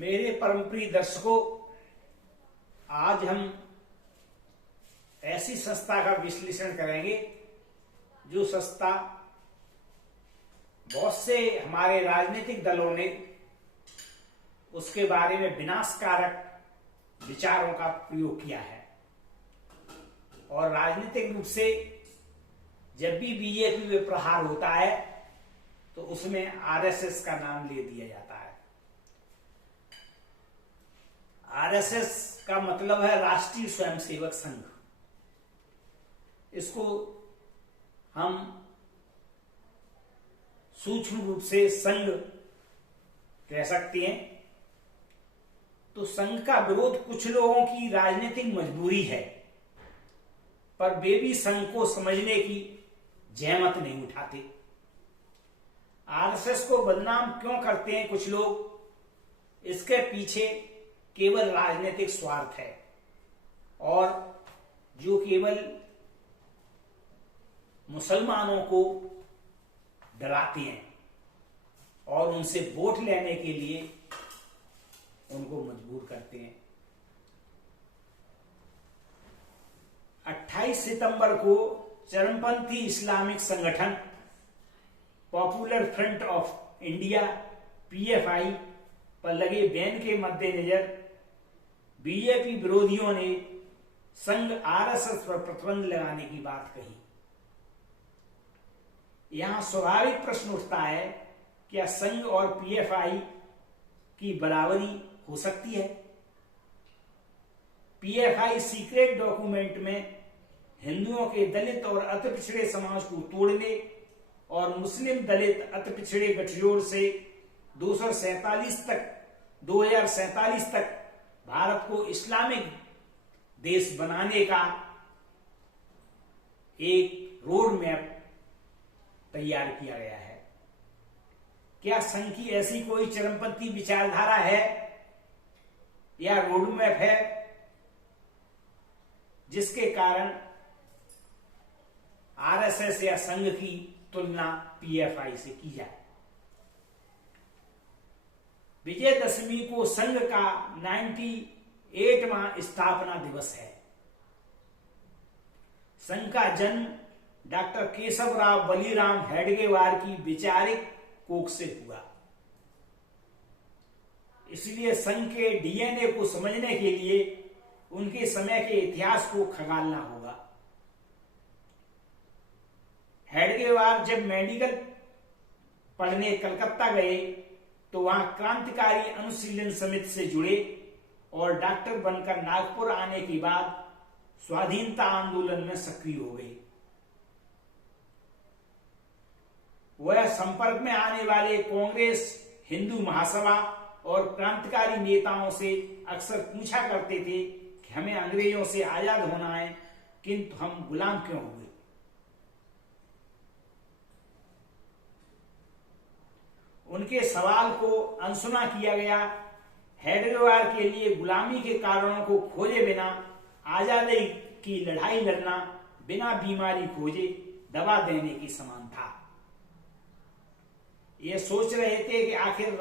मेरे परम प्रिय दर्शकों, आज हम ऐसी संस्था का विश्लेषण करेंगे जो संस्था बहुत से हमारे राजनीतिक दलों ने उसके बारे में विनाशकारक विचारों का प्रयोग किया है और राजनीतिक रूप से जब भी बीजेपी में प्रहार होता है तो उसमें आरएसएस का नाम ले दिया जाता है। आरएसएस का मतलब है राष्ट्रीय स्वयंसेवक संघ। इसको हम सूक्ष्म रूप से संघ कह सकते हैं। तो संघ का विरोध कुछ लोगों की राजनीतिक मजबूरी है, पर वे भी संघ को समझने की जहमत नहीं उठाते। आरएसएस को बदनाम क्यों करते हैं कुछ लोग? इसके पीछे केवल राजनीतिक स्वार्थ है और जो केवल मुसलमानों को डराते हैं और उनसे वोट लेने के लिए उनको मजबूर करते हैं। 28 सितंबर को चरमपंथी इस्लामिक संगठन popular front of India PFI पर लगे बैन के मद्देनजर बीजेपी विरोधियों ने संघ आरएसएस पर प्रतिबंध लगाने की बात कही। यहां स्वाभाविक प्रश्न उठता है, क्या संघ और पीएफआई की बराबरी हो सकती है? पीएफआई सीक्रेट डॉक्यूमेंट में हिंदुओं के दलित और अति पिछड़े समाज को तोड़ने और मुस्लिम दलित अति पिछड़े गठजोड़ से 2047 तक भारत को इस्लामिक देश बनाने का एक रोड मैप तैयार किया गया है। क्या संघ की ऐसी कोई चरमपंथी विचारधारा है या रोड मैप है जिसके कारण आरएसएस या संघ की तुलना पीएफआई से की जाए? विजयदशमी को संघ का 98वां स्थापना दिवस है। संघ का जन्म डॉक्टर केशवराव बलीराम हेडगेवार की वैचारिक कोख से हुआ। इसलिए संघ के डीएनए को समझने के लिए उनके समय के इतिहास को खंगालना होगा। हेडगेवार जब मेडिकल पढ़ने कलकत्ता गए तो वहां क्रांतिकारी अनुशीलन समिति से जुड़े और डॉक्टर बनकर नागपुर आने के बाद स्वाधीनता आंदोलन में सक्रिय हो गए। वह संपर्क में आने वाले कांग्रेस, हिंदू महासभा और क्रांतिकारी नेताओं से अक्सर पूछा करते थे कि हमें अंग्रेजों से आजाद होना है, किंतु हम गुलाम क्यों हुए? उनके सवाल को अनसुना किया गया। हेडगेवार के लिए गुलामी के कारणों को खोजे बिना आजादी की लड़ाई लड़ना बिना बीमारी खोजे दवा देने के समान था। ये सोच रहे थे कि आखिर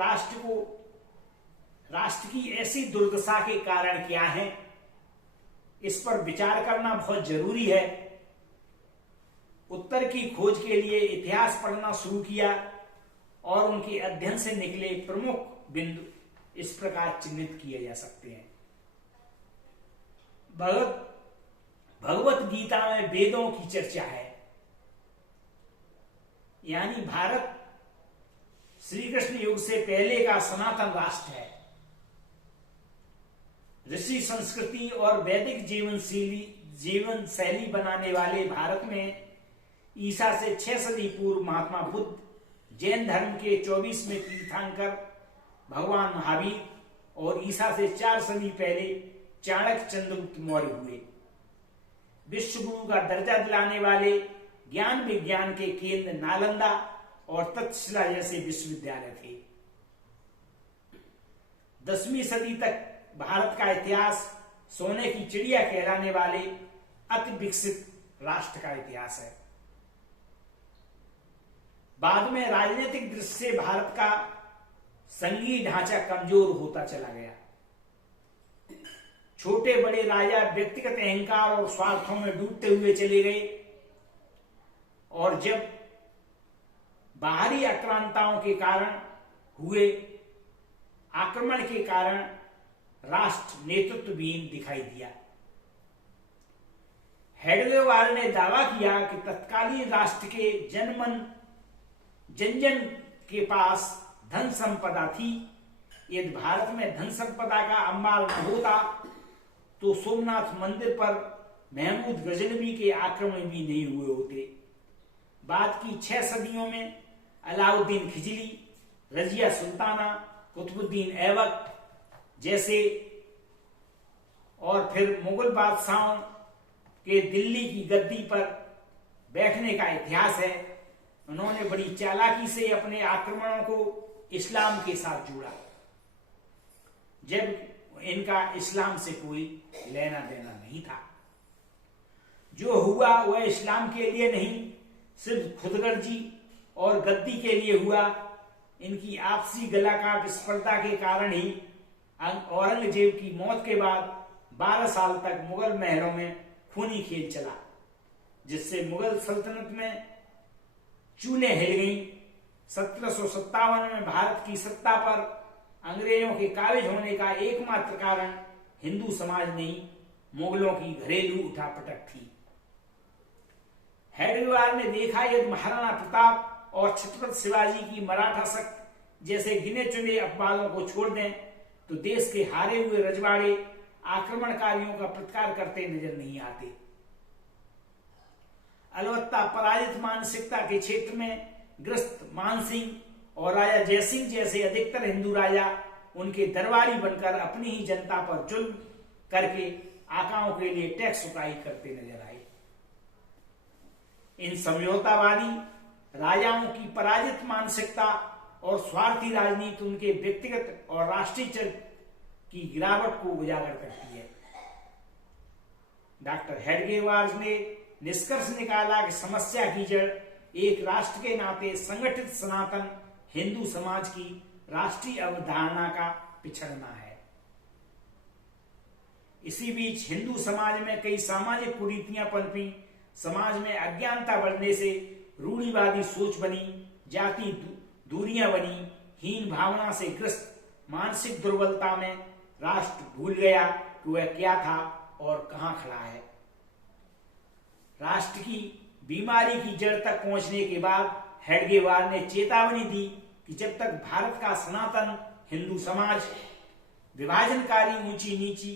राष्ट्र की ऐसी दुर्दशा के कारण क्या है, इस पर विचार करना बहुत जरूरी है। उत्तर की खोज के लिए इतिहास पढ़ना शुरू किया और उनके अध्ययन से निकले प्रमुख बिंदु इस प्रकार चिन्हित किए जा सकते हैं। भगवत गीता में वेदों की चर्चा है, यानी भारत श्री कृष्ण युग से पहले का सनातन राष्ट्र है। ऋषि संस्कृति और वैदिक जीवन शैली बनाने वाले भारत में ईसा से 6 सदी पूर्व महात्मा बुद्ध, जैन धर्म के 24वें तीर्थंकर भगवान महावीर और ईसा से 4 सदी पहले चाणक्य चंद्रगुप्त मौर्य हुए। विश्व गुरु का दर्जा दिलाने वाले ज्ञान विज्ञान के केंद्र नालंदा और तक्षशिला जैसे विश्वविद्यालय थे। 10वीं सदी तक भारत का इतिहास सोने की चिड़िया कहलाने वाले अति विकसित राष्ट्र का इतिहास है। बाद में राजनीतिक दृष्टि से भारत का संघीय ढांचा कमजोर होता चला गया। छोटे बड़े राजा व्यक्तिगत अहंकार और स्वार्थों में डूबते हुए चले गए और जब बाहरी आक्रांताओं के कारण हुए आक्रमण के कारण राष्ट्र नेतृत्वहीन दिखाई दिया। हेडगेवार ने दावा किया कि तत्कालीन राष्ट्र के जन जन के पास धन संपदा थी। यदि भारत में धन संपदा का अंबार न होता तो सोमनाथ मंदिर पर महमूद गजनवी के आक्रमण भी नहीं हुए होते। बाद की 6 सदियों में अलाउद्दीन खिजली, रजिया सुल्ताना, कुतुबुद्दीन ऐबक जैसे और फिर मुगल बादशाहों के दिल्ली की गद्दी पर बैठने का इतिहास है। उन्होंने बड़ी चालाकी से अपने आक्रमणों को इस्लाम के साथ जोड़ा, जब इनका इस्लाम से कोई लेना देना नहीं था। जो हुआ वह इस्लाम के लिए नहीं, सिर्फ खुदगर्जी और गद्दी के लिए हुआ। इनकी आपसी गलाकाट स्पर्धा के कारण ही औरंगजेब की मौत के बाद 12 साल तक मुगल महलों में खूनी खेल चला, जिससे मुगल सल्तनत में चूनें हिल गईं। 1757 में भारत की सत्ता पर अंग्रेजों के काबिज होने का एकमात्र कारण हिंदू समाज नहीं, मुगलों की घरेलू उठापटक थी। हेडगेवार ने देखा यदि महाराणा प्रताप और छत्रपति शिवाजी की मराठा शक्ति जैसे गिने चुने अपवादों को छोड़ दें तो देश के हारे हुए रजवाड़े आक्रमणकारियों का प्रतिकार करते नजर नहीं आते। अलबत्ता पराजित मानसिकता के क्षेत्र में ग्रस्त मानसिंह और राजा जयसिंह जैसे अधिकतर हिंदू राजा उनके दरबारी बनकर अपनी ही जनता पर जुल्म करके आकाओं के लिए टैक्स चुकाई करते नजर आए। इन समझौतावादी राजाओं की पराजित मानसिकता और स्वार्थी राजनीति उनके व्यक्तिगत और राष्ट्रीय चरित्र की गिरावट को उजागर करती है। डॉक्टर हेडगेवार ने निष्कर्ष निकाला कि समस्या की जड़ एक राष्ट्र के नाते संगठित सनातन हिंदू समाज की राष्ट्रीय अवधारणा का पिछड़ना है। इसी बीच हिंदू समाज में कई सामाजिक कुरीतियां पनपी। समाज में अज्ञानता बढ़ने से रूढ़िवादी सोच बनी, जाति दूरियां बनी, हीन भावना से ग्रस्त मानसिक दुर्बलता में राष्ट्र भूल गया कि वह क्या था और कहां खड़ा है। राष्ट्र की बीमारी की जड़ तक पहुंचने के बाद हेडगेवार ने चेतावनी दी कि जब तक भारत का सनातन हिंदू समाज विभाजनकारी ऊंची नीची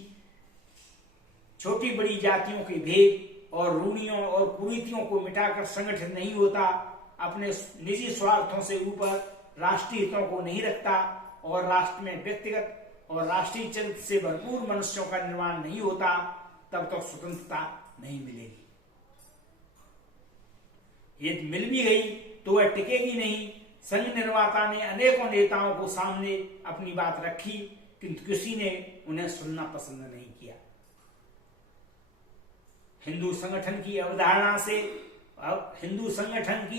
छोटी बड़ी जातियों के भेद और रूढ़ियों और कुरीतियों को मिटाकर संगठित नहीं होता, अपने निजी स्वार्थों से ऊपर राष्ट्रीय हितों को नहीं रखता और राष्ट्र में व्यक्तिगत और राष्ट्रीय चरित्र से भरपूर मनुष्यों का निर्माण नहीं होता, तब तक स्वतंत्रता नहीं मिलेगी। यदि मिल भी गई तो वह टिकेगी नहीं। संघ निर्माता ने अनेकों नेताओं को सामने अपनी बात रखी, किंतु किसी ने उन्हें सुनना पसंद नहीं किया। हिंदू संगठन की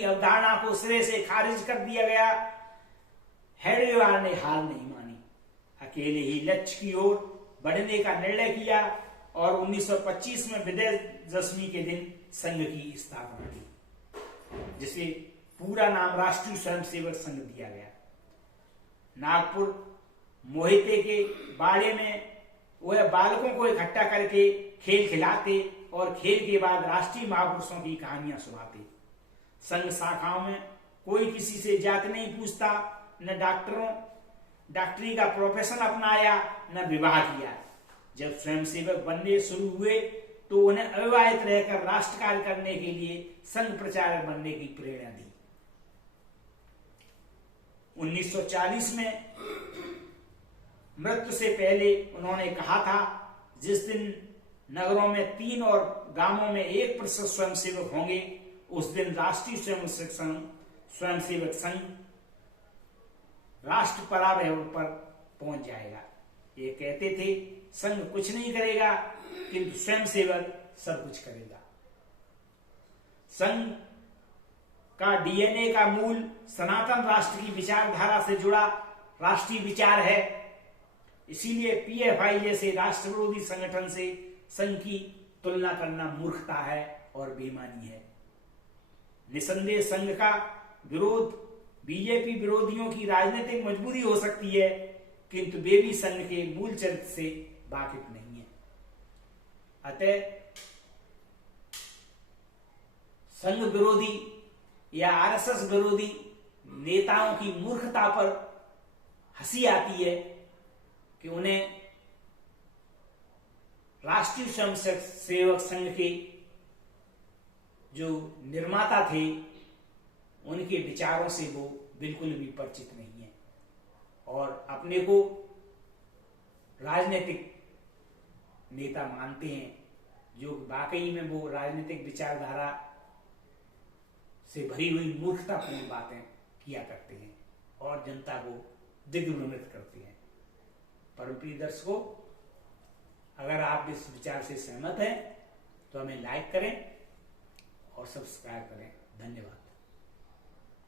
अवधारणा को सिरे से खारिज कर दिया गया। हेडगेवार ने हार नहीं मानी, अकेले ही लक्ष्य की ओर बढ़ने का निर्णय किया और 1925 में विजयदशमी के दिन संघ की स्थापना की, जिसे पूरा नाम राष्ट्रीय स्वयंसेवक संघ दिया गया। नागपुर मोहिते के बाड़े में वह बालकों को इकट्ठा करके खेल खिलाते और खेल के बाद राष्ट्रीय महापुरुषों की कहानियां सुनाते। संघ शाखाओं में कोई किसी से जाति नहीं पूछता, न डॉक्टरी का प्रोफेशन अपनाया, न विवाह किया। जब स्वयंसेवक बनने शुरू हुए तो उन्हें अविवाहित रहकर राष्ट्र कार्य करने के लिए संघ प्रचारक बनने की प्रेरणा दी। 1940 में मृत्यु से पहले उन्होंने कहा था, जिस दिन नगरों में 3 और गांवों में 1% स्वयंसेवक होंगे, उस दिन राष्ट्रीय स्वयंसेवक संघ राष्ट्र पराभव पर पहुंच जाएगा। ये कहते थे संघ कुछ नहीं करेगा, किंतु स्वयंसेवक सब कुछ करेगा। संघ का डीएनए का मूल सनातन राष्ट्र की विचारधारा से जुड़ा राष्ट्रीय विचार है। इसीलिए पीएफआई जैसे राष्ट्र विरोधी संगठन से संघ की तुलना करना मूर्खता है और बेईमानी है। निसंदेह संघ का विरोध बीजेपी विरोधियों की राजनीतिक मजबूरी हो सकती है, किंतु वे भी संघ के मूल चरित्र से वाकिफ नहीं है। अतः संघ विरोधी या आरएसएस विरोधी नेताओं की मूर्खता पर हंसी आती है कि उन्हें राष्ट्रीय स्वयंसेवक संघ के जो निर्माता थे उनके विचारों से वो बिल्कुल भी परिचित नहीं है और अपने को राजनीतिक नेता मानते हैं, जो वाकई में वो राजनीतिक विचारधारा से भरी हुई मूर्खतापूर्ण बातें किया करते हैं और जनता को दिग्भ्रमित करते हैं। परमप्रिय दर्शकों, अगर आप इस विचार से सहमत हैं तो हमें लाइक करें और सब्सक्राइब करें। धन्यवाद।